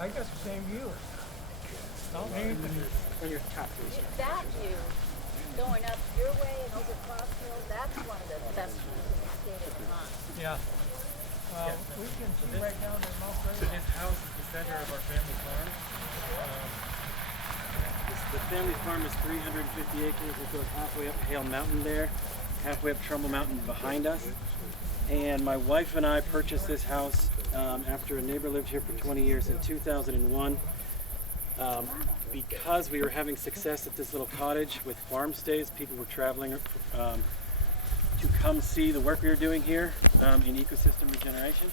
I got the same view. Don't need On your top view. That view, going up your way and over Cross Hill, that's one of the best views in the state of Vermont. Yeah. We can see right down there, Mount So this house is the center of our family farm. The family farm is 350 acres. It goes halfway up Hale Mountain there, halfway up Trumbull Mountain behind us. And my wife and I purchased this house after a neighbor lived here for 20 years in 2001. Because we were having success at this little cottage with farm stays, people were traveling to come see the work we were doing here in ecosystem regeneration.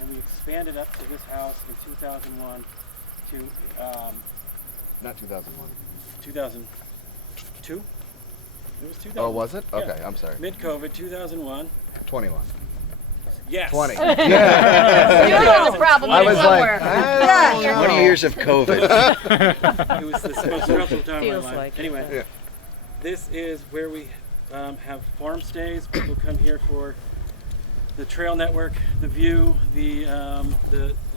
And we expanded up to this house in 2001 to Not 2001. 2002? It was 2000. Oh, was it? Yeah. Okay, I'm sorry. Mid-COVID, 2001. 21. Yes. 20. You know the problem I was somewhere. like, 20 years of COVID. It was the most stressful time Feels of my life. like it. Anyway, Yeah. this is where we have farm stays. People come here for the trail network, the view, the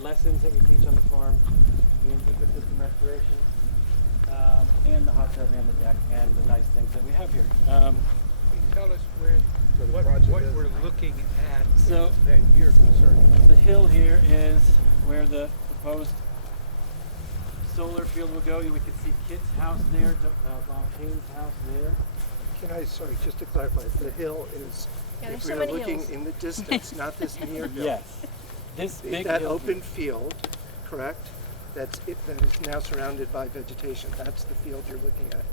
lessons that we teach on the farm in ecosystem restoration, and the hot tub and the deck and the nice things that we have here. Tell us what we're looking at So that you're concerned. the hill here is where the proposed solar field will go. We can see Kit's house there, Bob Haynes' house there. Can I, sorry, just to clarify, the hill is, Yeah, there's if so we're many looking hills. in the distance, not this near hill. Yes. This big That hill. open field, correct? That is now surrounded by vegetation. That's the field you're looking at.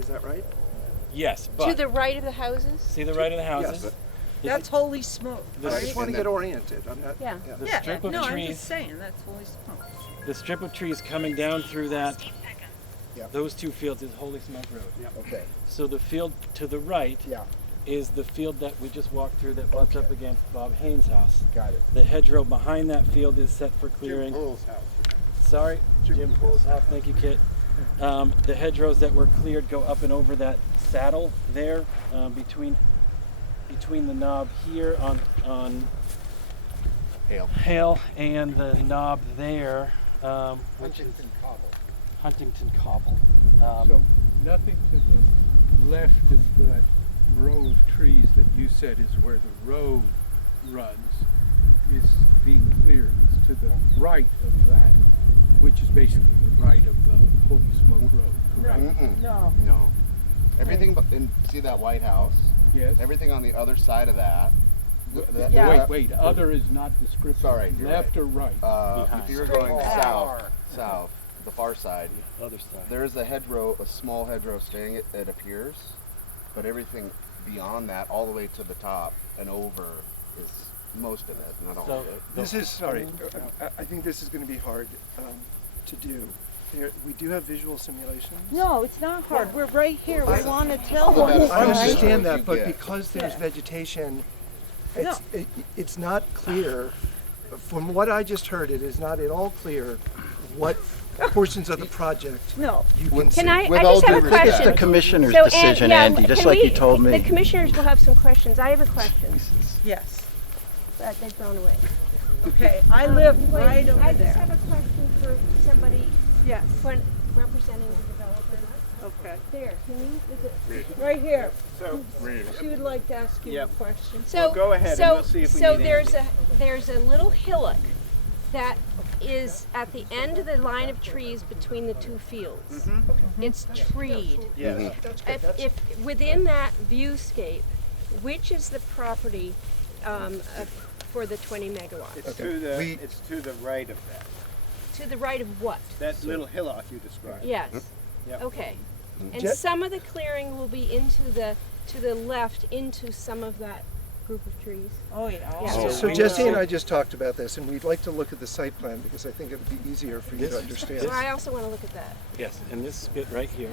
Is that right? Yes, but To the right of the houses? see the right of the houses? Yes. That's holy smoke. The, I just want to get oriented. I'm not. Yeah. the Yeah, strip of no, I'm trees. just saying, that's holy smoke. The strip of trees coming down through that. Yeah. Those two fields is Holy Smoke Road. Okay. So the field to the right Yeah. is the field that we just walked through that butts up against Bob Haynes' house. Got it. The hedgerow behind that field is set for clearing. Bull's house. Sorry, Jim Poole's house. Thank you, Kit. The hedgerows that were cleared go up and over that saddle there between the knob here on Hale and the knob there, which is Huntington Cobble. So nothing to the left of that row of trees that you said is where the road runs is being cleared. It's to the right of that, which is basically the right of the Holy Smoke Road, correct? Mm-mm. No. No. Everything, and see that White House? Yes. Everything on the other side of that. Yeah. Wait, other is not descriptive. Sorry, you're Left or right? If you're going south, the far side, The other side. there is a hedgerow, a small hedgerow staying, it appears, but everything beyond that, all the way to the top and over, is most of it, not all So of it. This is, sorry, I think this is going to be hard to do. We do have visual simulations. No, it's not hard. We're right here. We want to tell Well, them. that's I fine. understand What that, you but get. because there's Yeah. vegetation, No. it's not clear. From what I just heard, it is not at all clear what portions of the project No. you can see. Can I With just all have due a respect. It's question? the commissioner's So, decision, yeah, Andy, just can like you told me. The commissioners will have some questions. I have a question Yes. that they've thrown away. Okay, I live Wait, right over I just there. have a question for somebody Yes. representing the developer. Okay. There, can you, is it? Right here. So, She would like to ask you a Yep. question. So, go ahead and so, we'll see if we so need there's a little hillock that is at the end of the line of trees between the two fields. Mm-hmm. It's treed. yes, If within that viewscape, which is the property for the 20 megawatts? It's to the right of that. To the right of what? That little hillock you described. Yes. Yep. Okay. And Je- some of the clearing will be to the left into some of that group of trees. Oh, yeah. Yeah. So, Oh, so we Jesse will- and I just talked about this, and we'd like to look at the site plan because I think it would be easier for you to understand. So I also want to look at that. Yes, and this bit right here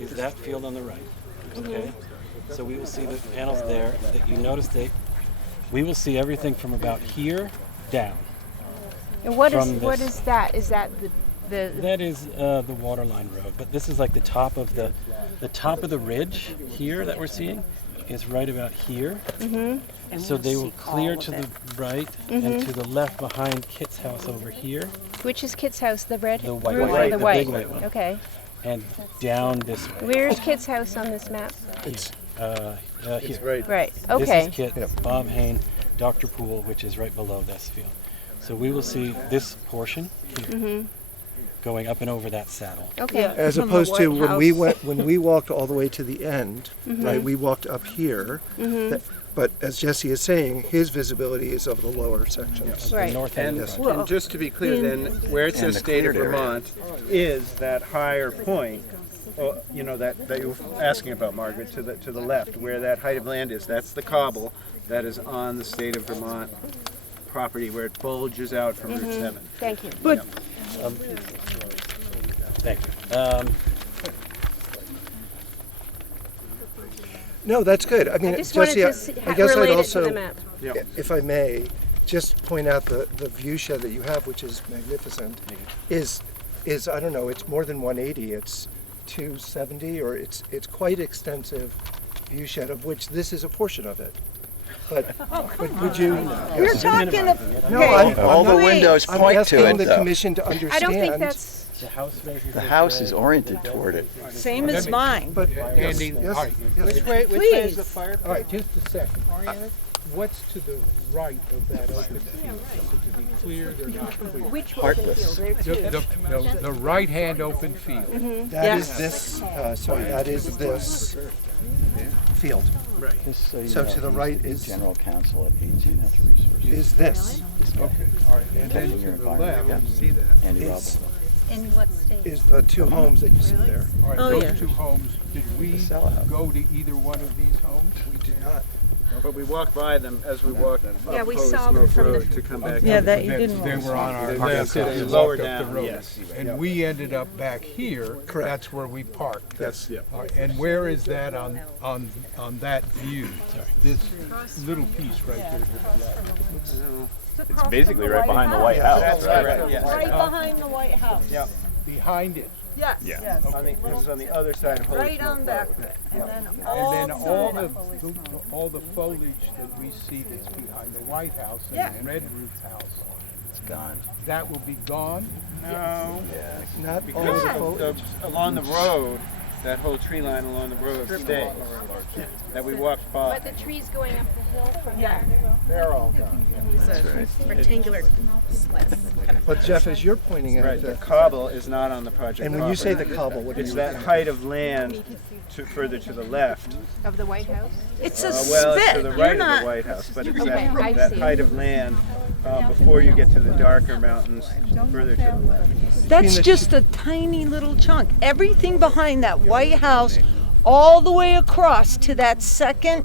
is that field on the right. Okay, so we will see the panels there. That you notice we will see everything from about here down. And what From what this. is that? Is that the That is the waterline road, but this is like the top of the top of the ridge here that we're seeing is right about here. And So we'll they will see clear all to of the it. right and to the left behind Kit's house over here, Which is Kit's house, the red The white roof one. or the The white? big white one. Okay. and down this way. Where's Kit's house on this map? Here. Right. This Okay. is Kit, Bob Hain, Dr. Poole, which is right below this field. So we will see this portion here going up and over that saddle. Okay. As From the opposed to White when we walked all the way to the end, right, we walked up here. But as Jesse is saying, his visibility is of the lower sections. Right. The north end. Yes. Well, And just to be clear then, where it says the state of cleared area. Vermont is that higher point, you know, that you were asking about, Margaret, to the left, where that height of land is. That's the cobble that is on the state of Vermont property where it bulges out from Route 7. Thank you. But Thank you. No, that's good. I mean, I just wanted Jesse, to see, I guess I'd relate it to also, the map. if I may, just point out the view shed that you have, which is magnificent, is I don't know, it's more than 180. It's 270, or it's quite extensive view shed, of which this is a portion of it. But would you? we're talking of, No, I'm All the not- windows I'm point to asking it, the though. commission to understand. I don't think that's. The house faces The this house way. is oriented toward it. same as mine. But yes, Andy, yes, all right, yes. Which way Please. is the fire? all right, just a second. What's to the right of that open field? Is it to be cleared or not cleared? Which Heartless. open field? There are two. The right-hand open field. That is Yes. this. Sorry, that is this field. Just so you So know, to the he's right the is- general counsel at AG Natural Resources. Is this Okay, all right, and then to the left, see that Andy is In what state? is the two homes that you see there. all right, Oh, those yeah. two homes, did we sellout. go to either one of these homes? We did not. But we walked by them as we walked Yeah, up we Holy saw them Smoke from the- Road to come back. Yeah, up. that you didn't They want. were on our They left said as we lower walked up the down, road. yes. And we ended up back here. Correct. That's where we parked. Yes. All right, and where is that on that view? This little piece right there to the left. It's Basically right behind the White House, That's right? correct, yes. Right behind the White House. Yeah. Behind it. Yes, Yeah. yes. This is on the other side of Holy Right Smoke on Road. back there. And then And then all all the foliage that we see that's behind the White House and Yeah. the Red Roof House, It's gone. that will be gone? No, Not all because the of foliage. along the road, that whole tree line along the road stays, that we walked by. But the trees going up the hill from Yeah. They're all gone. rectangular. But Jeff, as you're pointing out, Right, the that, cobble is not on the project and when you say property. the cobble, what do It's you? that height of land further to the left. Of the White House? It's a Well, it's to spit. the You're right of not. the White House, but it's Okay, I that see. height of land before you get to the darker mountains further to the left. That's just a tiny little chunk. Everything behind that White House, all the way across to that second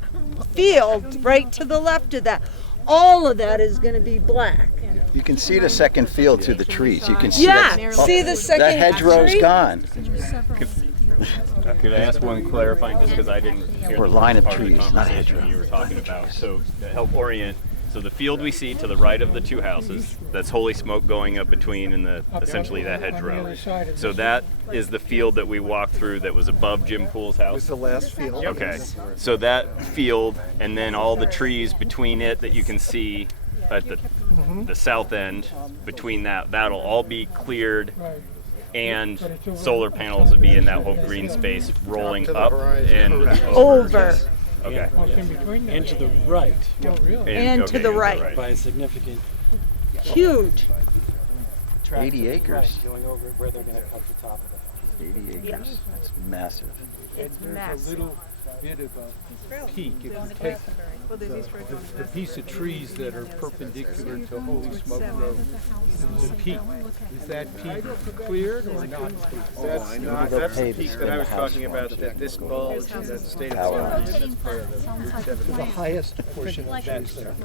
field, right to the left of that, all of that is going to be black. You can see the second field through the trees. You can see Yeah, that. see the second That hedgerow's tree? gone. Could I ask one clarifying, just because I didn't hear Or the line of part the trees, not conversation hedgerow. you were talking about? So to help orient, so the field we see to the right of the two houses, that's holy smoke going up between and the essentially that hedgerow. So that is the field that we walked through that was above Jim Poole's Was house. the last field. Okay, so that field and then all the trees between it that you can see at the south end between that'll all be cleared, and solar panels would be in that whole green space rolling up and Over Okay. And to the right and to the right. by a significant Huge. 80 acres. going over where they're going to cut the top of it. 80 acres. That's massive. It's There's a massive. little bit of a peak. If you take the piece of trees that are perpendicular to Holy Smoke Road, the peak, is that peak cleared or not cleared? That's the pave peak is that in I the was house talking about, that this bulge, that state of Power. Vermont, that's part of the Route 7. The highest portion of trees there.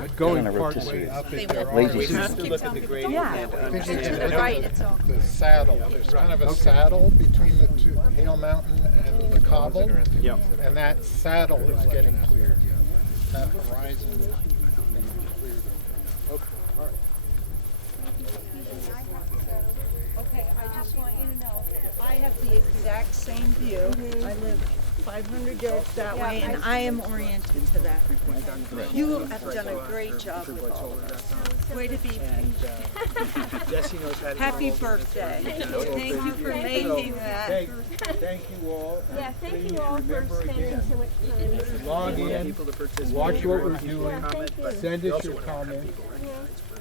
But going on a part rotisserie. way up it, there Lazy are. We have to look at the gradient plan to understand. Right, it's all. The saddle, there's kind of a saddle between the two, Hale Mountain and the cobble. Yep. And that saddle is getting cleared. That horizon is being cleared. Okay, I just want you to know, I have the exact same view. I live 500 yards that way, and I am oriented to that. You have done a great job with all of us. Way to be patient. Happy birthday. Thank you for making that. Thank you all. Yeah, thank Please you all for remember spending again, so much time. log in, watch what we're doing, Thank you. send us your comments,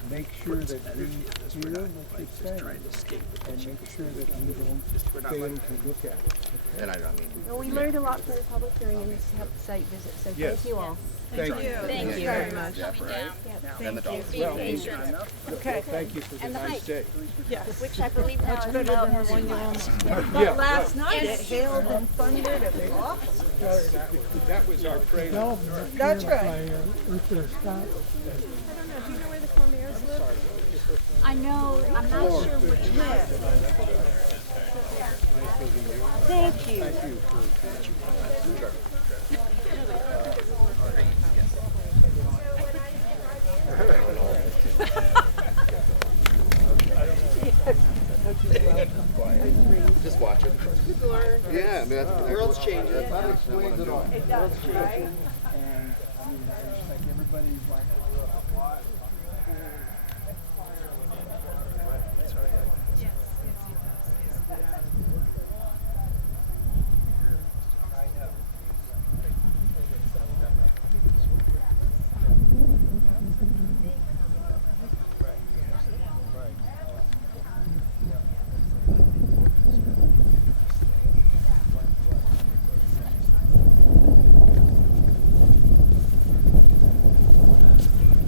make sure that we hear what you're saying, and make sure that we don't fail to look at it. And I mean, Well, we learned a lot from the public hearing and this site visit, so Yes. thank you all. Thank you. Thank you very much. Jeff, right? And the dogs. Well, Okay. thank you for the nice day. Yes. Which I believe now Much is better than about the one you almost Yeah, But last night it hailed and thundered at the office. that was our trailer. That's right. I don't know, do you know where the Cormiers live? I know, I'm not sure which Yeah. Thank you. Just watch it. Yeah, I mean, that's the world's changing. That explains it all. It does, right? And I mean, there's like everybody's like,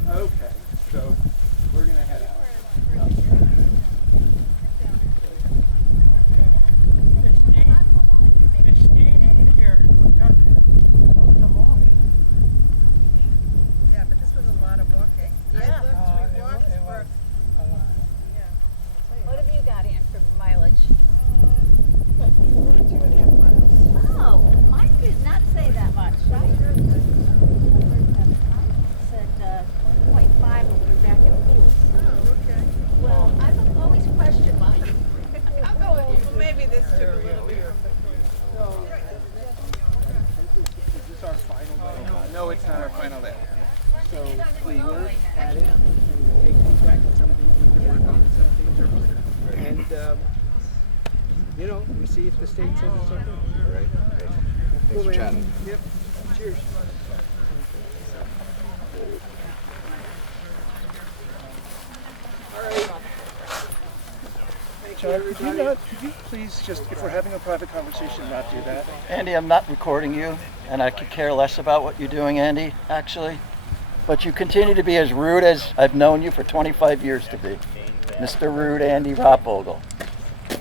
okay, so we're gonna head out. Yeah, but this was a lot of walking. I looked, we walked for, What have you got in for mileage? 2.5 miles. Oh, mine did not say that much. Mine said 1.5 when we were back in Pools. Oh, okay. Well, I've always questioned mine. I'll go with you. Well, maybe this took a little bit from the Is this our final day? No, it's not our final day. So we work at it and we take feedback on some things we can work on, some things are, and, you know, we see if the state says it's okay. All right. Thanks for chatting. Yep, cheers. All right. John, could you please just, if we're having a private conversation, not do that? Andy, I'm not recording you, and I could care less about what you're doing, Andy, actually. But you continue to be as rude as I've known you for 25 years to be. Mr. Rude Andy Roppvogel. Take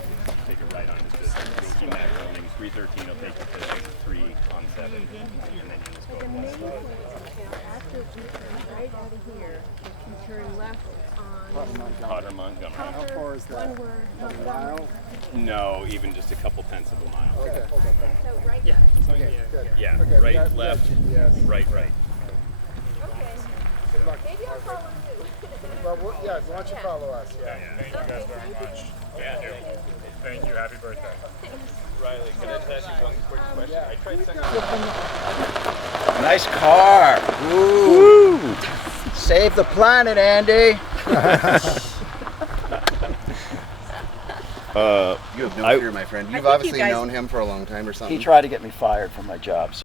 it right on to this. 313 will take you to 3 on 7, and then you just go The main west. point is that after you turn right out of here, you can turn left on Potter Montgomery. Copper, one word, Montgomery. No, even just a couple tenths of a mile. So right there. Yeah, right, left, right. Okay. Maybe I'll follow you. Well, yeah, why don't you follow us? Yeah. Thank you guys very much. Yeah. Thank you. Happy birthday. Riley, can I just ask you one quick question? I tried sending Nice car. Ooh. Save the planet, Andy. You have no fear, my friend. You've obviously known him for a long time or something. He tried to get me fired from my job.